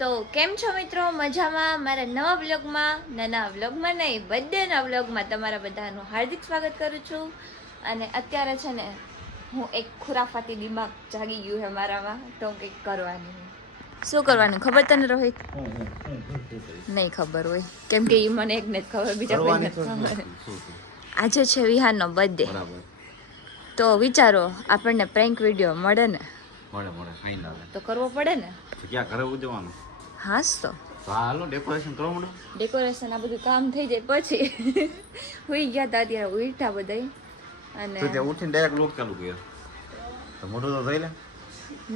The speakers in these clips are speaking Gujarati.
તો કેમ છો મિત્રો? મજામાં? મારા નવા વ્લોગમાં નહીં બર્થડેના વ્લોગમાં તમારા બધાનું હાર્દિક સ્વાગત કરું છું. અને અત્યારે છે ને હું એક ખુરાફાતી દિમાગ જાગી ગયું છે મારામાં, તો કંઈક કરવાનું. શું કરવાનું ખબર તને રોહિત? નહીં ખબર હોય, કેમ કે એ મને એકને જ ખબર, બીજા કોઈને ખબર. આજે છે વિહાનનો બર્થડે, તો વિચારો આપણને પ્રેન્ક વિડીયો મળે ને, તો કરવો પડે ને. ક્યાં ઘરે ઉજવવાનું? હાસ તો હાલો ડેકોરેશન કરો મને. ડેકોરેશન આ બધું કામ થઈ જાય પછી હુઈ ગયા તા, અત્યારે ઉઠ્યા બધા. અને તો ત્યાં ઉઠીને ડાયરેક્ટ લોક ચાલુ કર્યો તો મોટું તો થઈ લે.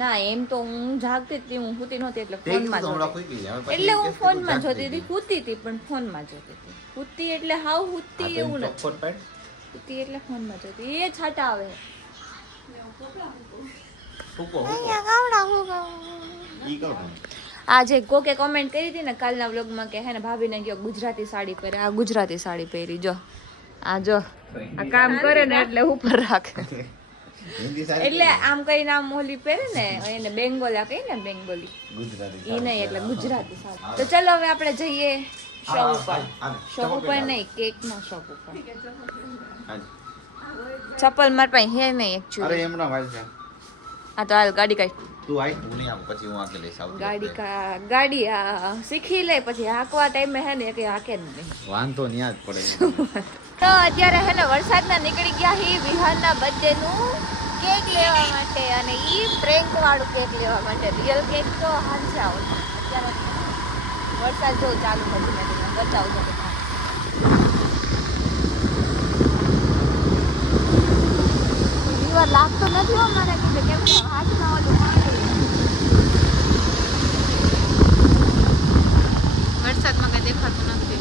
ના એમ તો હું જાગતી હતી, હું સૂતી નહોતી એટલે તે ફોનમાં તો હમણાં જોતી. ખોઈ ગઈ. હવે એટલે હું પછી ફોનમાં જાગતી જોતી હતી, સૂતી હતી પણ ફોનમાં જોતી હતી. સૂતી એટલે હાવ સૂતી આ એવું તો નથી, ચોખવટ પાડ. સૂતી એટલે ફોનમાં જોતી. એ છાટા આવે હુકો ઈ કહો તમે. આજે કોકે કોમેન્ટ કરી હતી ને કાલના વ્લોગમાં કે હે ને ભાભીને કયો ગુજરાતી સાડી પહેરે. આ ગુજરાતી સાડી પહેરી, જો આ જો આ કામ કરે ને એટલે ઉપર રાખે. હિન્દી સારી એટલે આમ કરીને આમ ઓલી પહેરે ને એને બેંગોલા કહી ને, બેંગોલી ગુજરાતી ઈ નહીં એટલે ગુજરાતી સાડી. તો ચલો હવે આપણે જઈએ શોપ ઉપર. શોપ ઉપર નહીં, કેક ના શોપ ઉપર. ચપ્પલ માર પાસે હે નહીં અરે એકચ્યુઅલી. એમના ભાઈ છે. આ તો હાલ ગાડી કાઢ. તું આય હું નહીં આવું, પછી હું આકે લઈશ. ગાડી શીખી લે, પછી હાંકવા ટાઈમે હે ને કે હાકે જ નહીં. વાંધો નહીં જ પડે. તો અત્યારે હે ને વરસાદના નીકળી ગયા હી વિહાનના બર્થડે નું કેક લેવા માટે, અને ઈ પ્રેન્ક વાળું કેક લેવા માટે. રિયલ કેક તો હાંસે આવશે. અત્યારે વરસાદ જો ચાલુ નથી બચાવજો. વિવાર લાગતો નથી હો મને, કીધું કેમ કે હાથમાં ઓલું પાણી. વરસાદમાં કઈ દેખાતું નથી.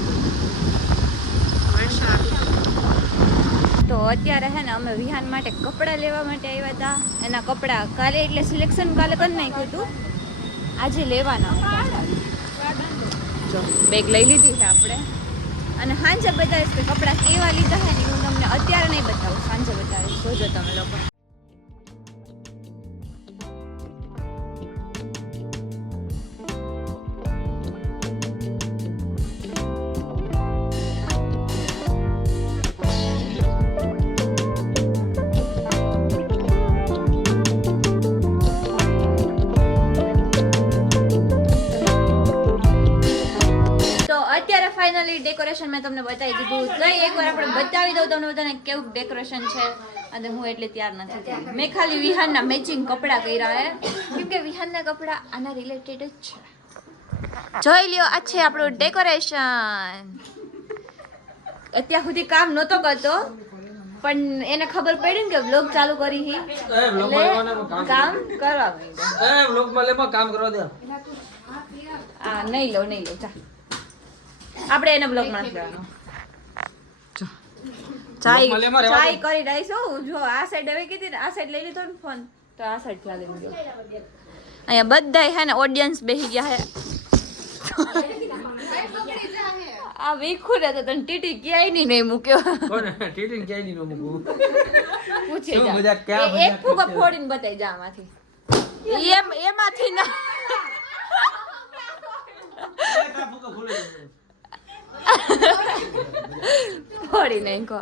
તો અત્યારે હે ને અમે વિહાન માટે કપડાં લેવા માટે આવ્યા હતા. એના કપડાં કાલે એટલે સિલેક્શન કાલે કરી નાખ્યું હતું, આજે લેવાના હતા. જો બેગ લઈ લીધી છે આપણે, અને સાંજે બતાવીશ કે કપડાં કેવા લીધા છે ને હું તમને અત્યારે નહીં બતાવું, સાંજે બતાવીશ. જોજો તમે લોકો. ફાઇનલી ડેકોરેશન મેં તમને બતાવી દીધું. ગઈ એકવાર આપણે બતાવી દઉં તમને બધાને કેવું ડેકોરેશન છે. અને હું એટલે તૈયાર નથી થઈ. મેં ખાલી વિહાનના મેચિંગ કપડાં કર્યા હે, કેમ કે વિહાનના કપડાં આના રિલેટેડ જ છે. જોઈ લ્યો, આ છે આપણું ડેકોરેશન. અત્યાર સુધી કામ નહોતો કરતો, પણ એને ખબર પડી ને કે વ્લોગ ચાલુ કરી હી એટલે કામ કરવા માંડ્યો. કામ કરવા દે. આ નહીં લો જા, આપણે એને બ્લોગમાં નાખવાનો. ચાય કરી ડાઈશું. જો આ સાઈડ હવે કીધી ને, આ સાઈડ લઈ લીધો ને ફોન, તો આ સાઈડ થી લઈ લીધો. અહીંયા બધા હે ને ઓડિયન્સ બેસી ગયા હે. આ વીખું ને તો તને ટીટી ક્યાંય નહીં મૂક્યો. કોને ટીટી ક્યાંય નહીં મૂકું પૂછે શું જા. મજાક, ક્યાં એક ફૂગો ફોડીને બતાઈ જા આમાંથી. એમાંથી ના ફોડી નહીં કહો.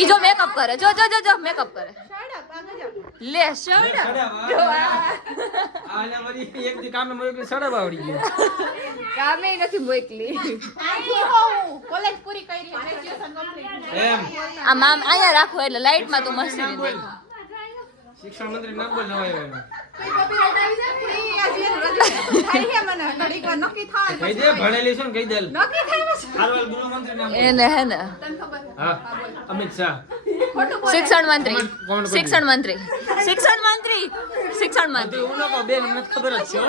ઈ જો મેકઅપ કરે, જો મેકઅપ કરે. લે શર્ટ આને વળી એક દી કામે મોકલી સડબ આવડી ગયો. કામે નથી મોકલી. કોલેજ પૂરી કરી, ગ્રેજ્યુએશન કમ્પ્લીટ. એમ આ મામ અહીંયા રાખો એટલે લાઈટમાં તો મસ્તી નહીં દેખાય. શિક્ષણ મંત્રી નામ બોલ નવાય એનું. કહી દે ભણેલી છે ને કહી દે. હાલવાલ ગૃહમંત્રી નામ બોલ. એને હે ને હા અમિત શાહ. શિક્ષણ મંત્રી કોણ? શિક્ષણ મંત્રી હું ન કહું બેન, મને ખબર જ છે હો.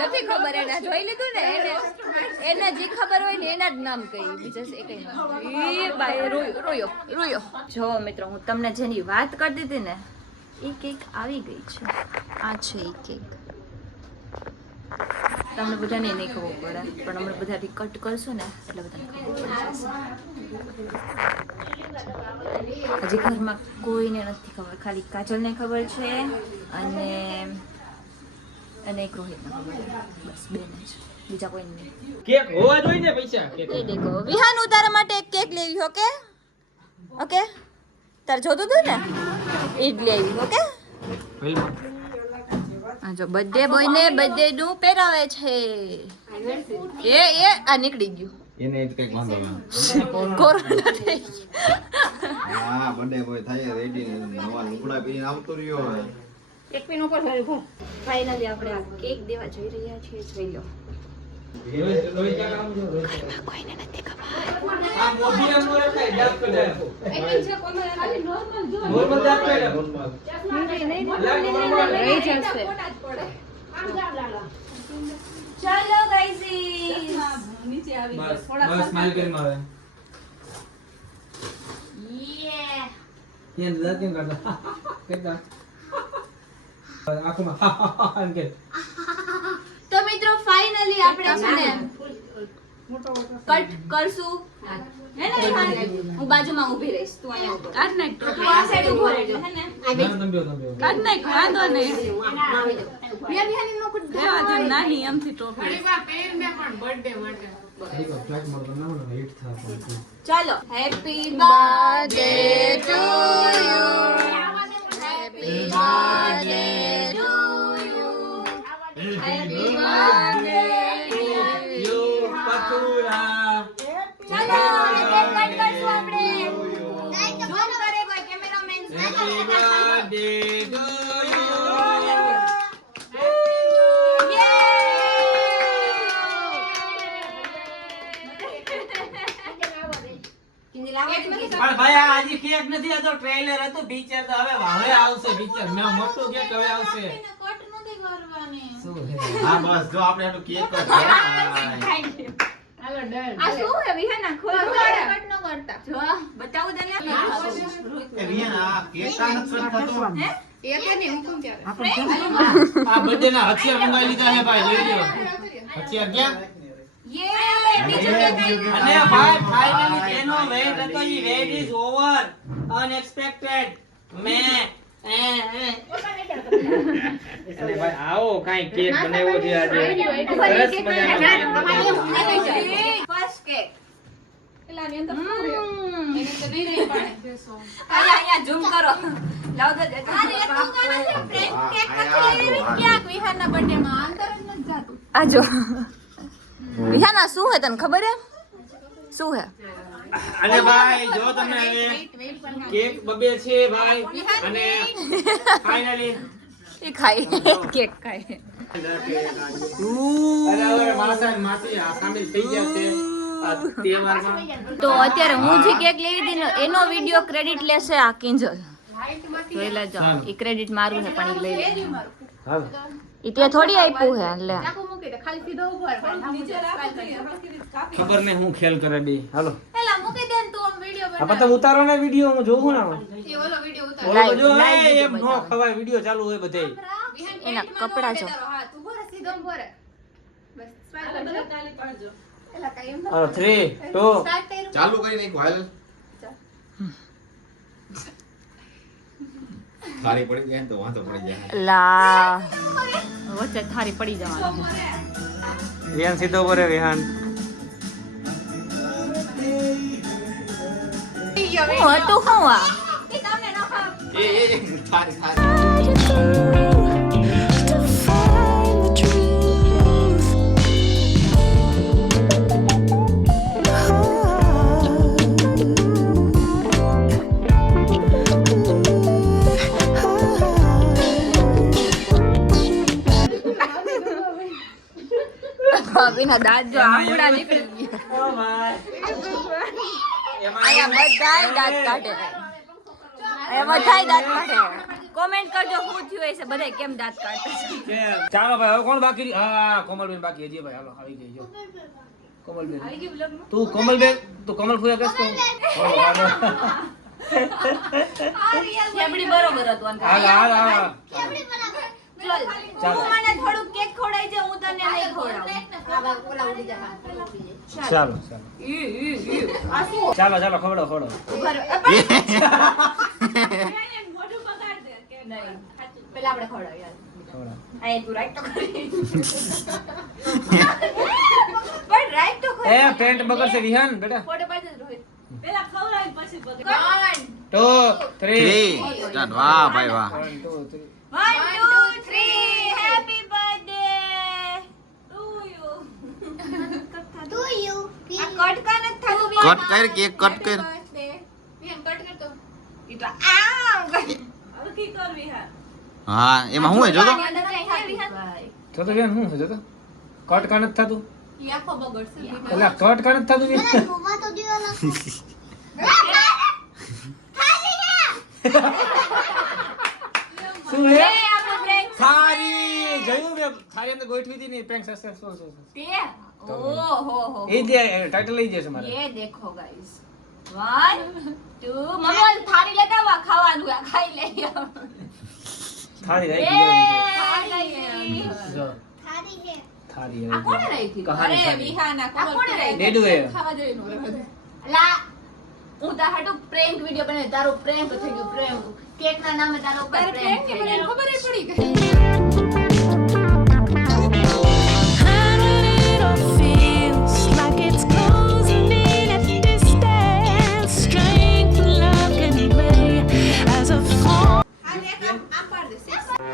નથી ખબર, એને જોઈ લીધું ને, એને જે ખબર હોય ને એના જ નામ કહી, બીજા એકઈ નામ. ઈ બાય રોયો. જો મિત્રો, હું તમને જેની વાત કરતી હતી ને, એ કેક આવી ગઈ છે. આ છે એ કેક. તમને બધાને નહીં ખબર પડે, પણ અમે બધાથી કટ કરશું ને એટલે બધાને ખબર પડી જશે. હજી ઘરમાં કોઈને નથી ખબર, ખાલી કાજલને ખબર છે અને અને એક રોહિતના બસ બે જ, બીજા કોઈ નહીં. કેક હોવા જોઈએ ને પૈસા કેક એ દેખો વિહાન ઉતારા માટે એક કેક લેવી. ઓકે ઓકે તારે જોતું હતું ને એ જ લેવી. ઓકે આ જો બર્થડે બોય ને બર્થડે નું પહેરાવે છે. એ આ નીકળી ગયું. એને જ કંઈક વાંધો આવે. કોરોના થઈ હા બર્થડે બોય થાય રેડી નવા લુગડા પહેરીને આવતો રહ્યો હવે. એક પીન ઉપર ભરી ભર. ફાઇનલી આપણે આ કેક દેવા જઈ રહ્યા છીએ. જોઈ લો કોઈને નથી ખબર. આ મોભી આમ નો રખાય જાપ કરે એક છે કોમલ ખાલી નોર્મલ જો. નોર્મલ જાપ કરે રહી જશે. ચાલો ગાઈઝ નીચે આવી બસ ગયો. થોડા બસ સ્માઈલ કરીને આવે યે દાંત કેમ કાઢતા કેતા આંખમાં કે તો મિત્રો ફાઇનલી આપણે છે ને કટ કરશું. હે ને વિહાન? હું બાજુમાં ઊભી રહીશ, તું અહીંયા ઊભો. કાઢ નાખ તો. તું આ સાઈડ ઊભો રહેજો હે ને. તંબિયો કાઢ નાખ, વાંધો નહીં. બિયાની નો કુટ રેવા દે, નાની એમથી ટોપી. ફ્લાઇટ મોડ પર ના હિટ થા પણ ચાલો happy birthday to you, happy birthday to you, happy birthday યો પતુરા ચાલો કેક કટ કરશું આપણે. ઝૂમ કરે કોઈ cameraman. Happy birthday to you પણ ભાઈ આ હજી કેક નથી, આ તો ટ્રેલર હતું. પિક્ચર તો હવે આવશે. પિક્ચર મેં મોટું કેક હવે આવશે. શું હે? હા બસ જો આપણે એનું કેક કટ હાલો ડન. આ શું હે વિહાના? ખોલ કટ ન કરતા. જો બતાવું તને. એ વિયન આ કેક કા નથી થતો. હે એ કે નહીં હુકમ ક્યારે. આ બર્થડે ના હથિયાર મંગાવી લીધા છે ભાઈ, જોઈ લો. હથિયાર ક્યાં? યે બીજું કેક આવ્યું. અને ભાઈ ફાઇનલી તેનો વેટ હતો, ઈ વેટ ઇઝ ઓવર. અનએક્સપેક્ટેડ. મે અરે ભાઈ આવો કાઈ કેક બનાવ્યો છે આજે. સરસ મજાનો. First cake. પેલા ની અંદર શું રહ્યો? એને તો નહીં રહી પાડે. અહીંયા ઝૂમ કરો. લાવ દે. અરે તું કાના ફ્રેન્ડ કેક નથી લેવી ક્યાંક વિહાનના બર્થડે માં અંદર જ નથી જાતું. આજો વિહાના શું હે તને ખબર હે? શું હે? અને ભાઈ જો તમે હવે કેક બબે છે ભાઈ. અને ફાઇનલી એ ખાઈ કેક ખાઈ. અરે હવે માસા અને માસી આ સામેલ થઈ ગયા છે આ તહેવારમાં. તો અત્યારે હું જે કેક લેવી હતી ને એનો વિડિયો ક્રેડિટ લેશે આ કિંજલ. જોઈ લેજો એ ક્રેડિટ મારું છે પણ એ લઈ લે. હાલ ઈ તે થોડી આપ્યું હે લે. ચાકુ મૂકી દે ખાલી સીધો ઉભો રહે. નીચે રાખી ખબર ને હું ખેલ કરે બે. હાલો પેલા મૂકી દે ને તું આમ વિડિયો આ પતંગ ઉતારો ને વિડિયો હું જોઉં ને. એ ઓલો વિડિયો ઉતાર. ઓલો બધો live video એમ નો ખવાય, વિડિયો ચાલુ હોય બધે. એના કપડા જો. હા તું ઉભો રહે સીધો ઉભો રહે. બસ સ્માઈલ કરજો. તાલી પાડજો. એલા કાઈ એમ ન. 3 2 સ્ટાર્ટ કર્યું. ચાલુ કરી નાખ્યું હાલ. થાળી પડી જાય ને તો વાંધો પડી જાય. લા વચ્ચે થારી પડી જવાની. વિહાન સીધો ઉપર વિહાન. હું હતું હું આ એ તમને ન ખાવ. એ થાળી to find the truth. ભાભીના દાંત જો આંગળા નીકળી ગયા. ઓ ભાઈ અહીંયા બધાય દાંત કાઢે. અહીંયા બધાય દાંત કાઢે. કોમેન્ટ કરજો શું થયું હશે, બધાય કેમ દાંત કાઢે છે. ચાલો ભાઈ હવે કોણ બાકી? હા કોમલબેન બાકી હજી ભાઈ. હાલો આવી ગઈ જો કોમલબેન. તું કોમલબેન તું કોમલ ફુયા કસ તો થેબડી બરોબર હતું આને. હાલ હાલ હાલ. ચલ તું મને થોડું કેક ખવડાવી દે, હું તને નહીં ખવડાવું. ઓલા ઉડી જા. ચાલો ચાલો ચાલો ચાલો ખવડો ખવડો. ઉભા રહો. એ પણ- મોઢું પકડ દે. નહીં પેલા આપણે ખવડાવી યાર આ તું રાઈટ તો કરી પણ રાઈટ તો કરી એ પેન્ટ બગડશે વિહાન બેટા ફોટો પાડી દે રોહિત પેલા ખવડાવી પછી બગડે. 2 3 ચાલ વાહ ભાઈ વાહ 1 2 3 1 2 3 હેપી બર્થડે ટુ યુ. આ કટ કા નથી થાતું કટ કર કેક કટ કર વિહાન કટ કર તો. ઈ તો આમ કરી હરખી કર વિહાન. હા એમાં હું હે જો તો તો વિહાન હું છે જો તો કટ કાન જ થાતું ઈ આખો બગડશે. એટલે કટ કાન જ થાતું વિહાન શું હે આપણો prank થારી જોયું મે થારી અંદર ગોઠવી હતી ને પ્રેન્ક સક્સેસફુલ છે તે ઓહો હો એ જે ટાઇટલ લઈ જશે મારે ये देखो गाइस 1 2 मम्मा थारी लेता हुआ खाવાનું આ ખાઈ લે થારી એ રાખી જો થારી હે. થારી આ કોણે રાખી કહાની અરે થારી. વિહાન આ આ કોણે રાખી ડેડુ હે ખાવા દેવી નો રહે. લા હું તાર હાટુ પ્રેન્ક વિડિયો બનાવી તારો પ્રેન્ક થઈ ગયો પ્રેન્ક કેક ના નામે તારો ઉપર તારે પ્રેન્ક પ્રેમ થઈ કે મને ગયો ખબર ય પડી ગઈ. And it all feels like it's closing in at distance. Strength, love can play as a form. આને એક આમ પાડ દે.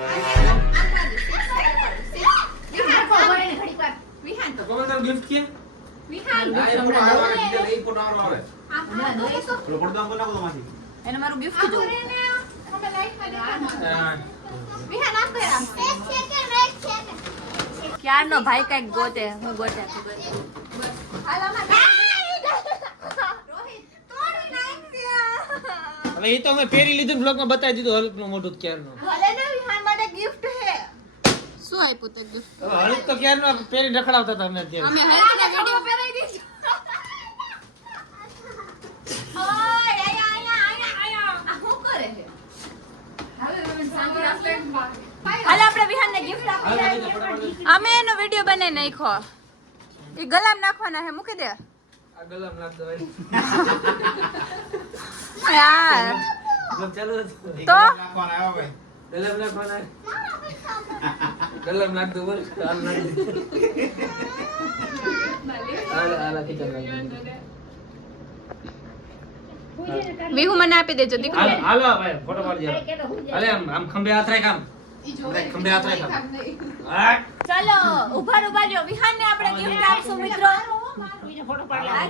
આને એક આમ પાડ દે. વિહાન ખબર ને ઘડી વાર વિહાન તો કોણ તારું ગિફ્ટ કે વિહાન આ એ ફોટો આવે બીજા એ ફોટો આવે આ હમણાં દો. પેલો ફોટો આમ બનાવો તો માંથી એને મારું ગિફ્ટ જો અમે લાઈક માં હા. વિહાન આમ કર આમ. એક છે કે રાઈટ છે કે. ક્યારનો ભાઈ કઈક ગોતે હું ગોતે હાલ આમાં રોહિત તોડી નાખ્યા. હવે એ તો અમે પહેરી લીધું બ્લોગ માં બતાવી દીધું હલકનું મોઢું ક્યારનું ભલે ને વિહાન માટે ગિફ્ટ હે શું આપ્યું તે gift? હવે હલક તો ક્યારનું પહેરી રખડાવતા હતા અમે અત્યારે અમે હેલ્થના વિડિયો પહેરાવી દીધો. ઓય આયા આ શું કરે છે હવે હવે શાંતિ રાખે. હાલ આપણે વિહાનને ગિફ્ટ આપી અમે એનો વિડિયો બનાવી નાખ્યો ઈ ગલામ નાખવાના હે મૂકી દે આ ગલામ નાખ દો યાર ગલામ ચાલુ હતું તો નાખવાના આવ્યા ભાઈ ગલામ નાખવાના ગલામ નાખ દો બોલ હાલ નાખ દે હાલ કિચન નાખ દે વિહુ મને આપી દેજો દીકરો હાલ હાલો ભાઈ ફોટો પાડી દે હાલે આમ આમ ખંભે હાથ રાખ આમ ઈ જો બધા ખંભે હાથ રાખ આમ નહીં. હા ચલો ઉભા રહ્યો વિહાનને આપણે ગિફ્ટ આપશું મિત્રો આ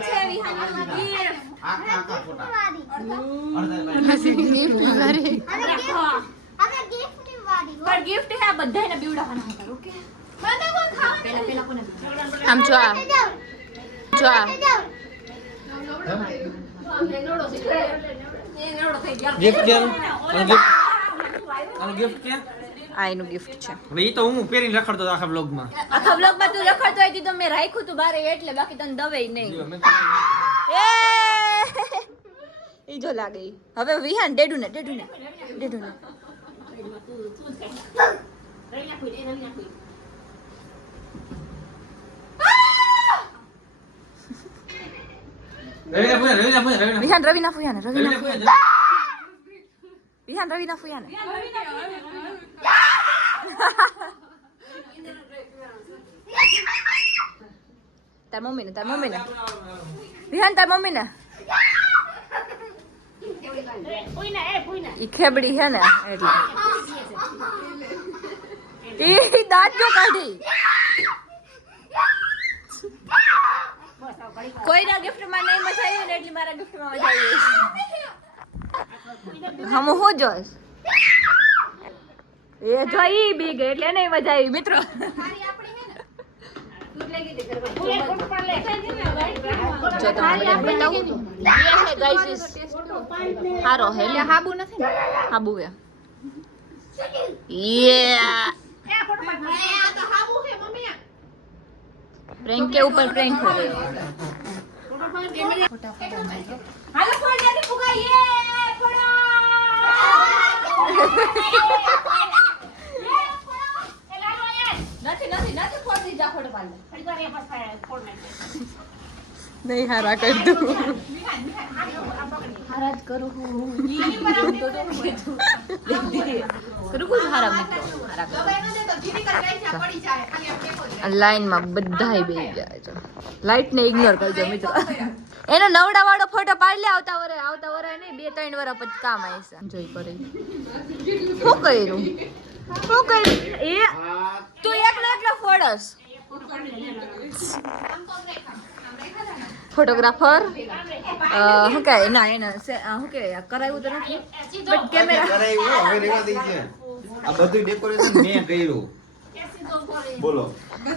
છે વિહાનનો gift. આખા ફોટા પણ ગિફ્ટ હે આ બધાને બીવડાવવાના હતા ઓકે મને કોણ ખાવાનું? પેલા પેલા કોને આમ જો આ ગિફ્ટ કે આનું ગિફ્ટ કે આ એનું ગિફ્ટ છે હવે ઈ તો હું પહેરીને રખડતો હતો આખા બ્લોગ માં આખા બ્લોગમાં તું રખડતો હોય તો મેં રાખ્યું તું બારે એટલે બાકી તને દવે નહીં એ ઈ જો લાગે ઈ. હવે વિહાન ડેડુ ને વિહાન રવિ ના ફુયાને વિહાન રવિ ના ફુયાને તાર મમ્મી ને વિહાન તાર મમ્મી ને ઈ ખેબડી હે ને એટલે ઈ દાંત જો કાઢી કોઈના ગિફ્ટમાં નહીં મજા આવી ને એટલી મારા ગિફ્ટમાં મજા આવી હમ હું જોઈશ એ જો ઈ બી ગઈ એટલે નહીં મજા આવી મિત્રો જો તમને બતાવું ये है गाइस हारो है ले हाबू નથી ને हाबू है ये प्रैंक के ऊपर प्रैंक हो रही है हेलो फोड़ जल्दी पुगा ये फोड़ो નથી ફોડ દીધા ફોટો પાડ ફરી વાર એ બસ ફોડ નાખ નહીં હારા કરી દઉં હારા જ કરું હું હારા મિત્રો લાઈનમાં બધાય બેસી ગયા છે લાઈટ ને ઇગ્નોર કરજો મિત્રો એનો નવડા વાળો ફોટો પાડી લે આવતા વરે નહીં 2-3 વર્ષ પછી કામ આવશે જોઈ કરી શું કર્યું એ તું એકલો ફોડસ ફોટોગ્રાફર શું કહે ના એને શું કે કરાવ્યું તો નથી બટ કેમેરા કરાવ્યું હવે રેવા દઈ છે આ બધું ડેકોરેશન મેં કર્યું બોલો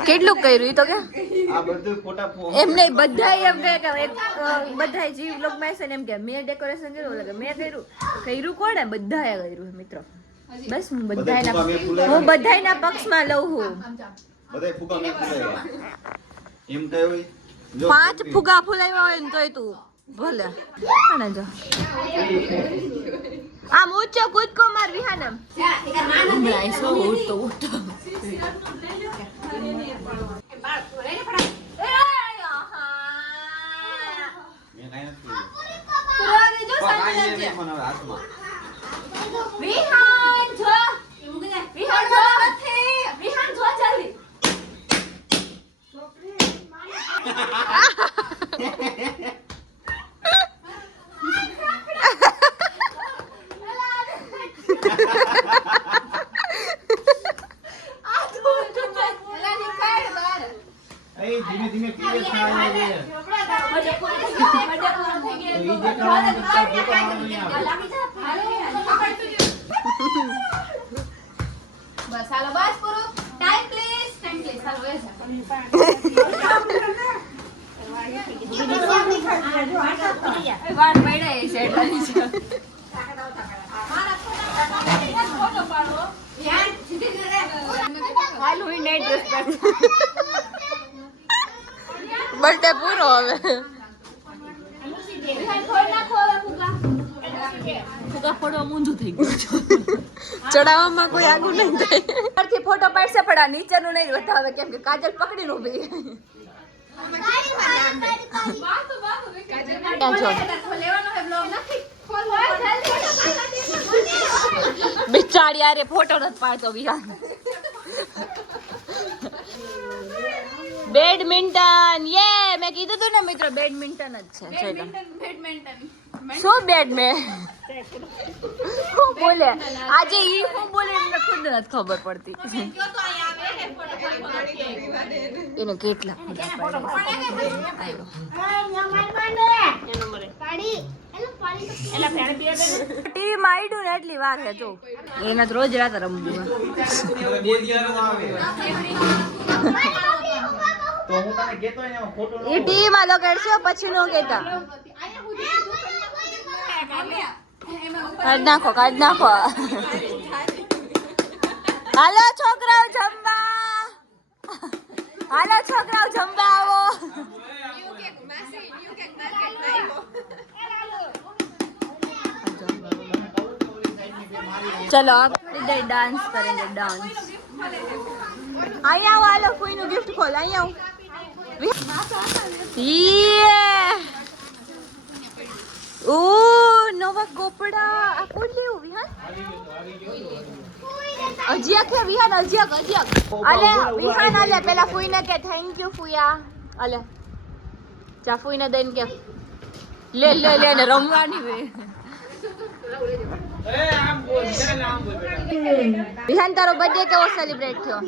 કેટલું કર્યું ઈ તો કે આ બધું ફોટા એમ નહીં બધાય એમ કે બધાય જીવ બ્લોગ માં છે ને એમ કે મેં ડેકોરેશન કર્યું એટલે મેં કર્યું કોણે બધાએ કર્યું મિત્રો બસ હું બધાયના પક્ષમાં લઉં છું બધાય ફુગા મેં ફુલાવ્યા એમ કહેવાય જો 5 ફુગા ફુલાવ્યા હોય ને તોય તું ભલે અને જો આમ ઊંચો કૂદકો માર વિહાનમ હમણાં સો ઉઠતો મેં કાઈ નથી મને હાથમાં વિહાન જો જલ્દી ધીમે ધીમે ક્લિયર થાય છે બસ હાલો બસ પૂરું ટાઈમ પ્લીઝ હાલો એ વાર પડે છે એટલી છે હાલ હું નેટ ડ્રેસ પર બર્થડે પૂરો હવે ફુગા ફોડવા મૂંઝું થઈ ગયું ચડાવવામાં કોઈ આગું નહીં થાય પરથી ફોટો પાડશે પણ આ નીચેનું નહીં બતાવે કેમ કે કાજલ પકડીને ઊભી બિચારી યાર ફોટો નથી પાડતો વિહાન બેડમિન્ટન યે મેં કીધું તું ને મિત્રો બેડમિન્ટન જ છે શું બેડમેન શું બોલે આજે ઈ શું બોલે એમને ખુદ નથી ખબર પડતી એને કેટલા ટીવી માં આઈડું ને એટલી વાર હે જો એના રોજ રાત રમવું તો હું તને કહેતો ને ફોટો એ ટીવી માં લગાડશે પછી નો કહેતા કાઢ નાખો હાલો છોકરાઓ જમવા આવો चलो आप इधर डांस करेंगे डांस आया वालो कोई नो गिफ्ट खोल आया ये ओ नवा कपड़ा आ कोण लेऊ विहान अजिया के विहान अजिया अले विहान अले पेला फुईने के थैंक यू फुया अले चा फुईने देन के ले ने रमवानी वे વિહાન તારો બર્થડે કેવો સેલિબ્રેટ થયો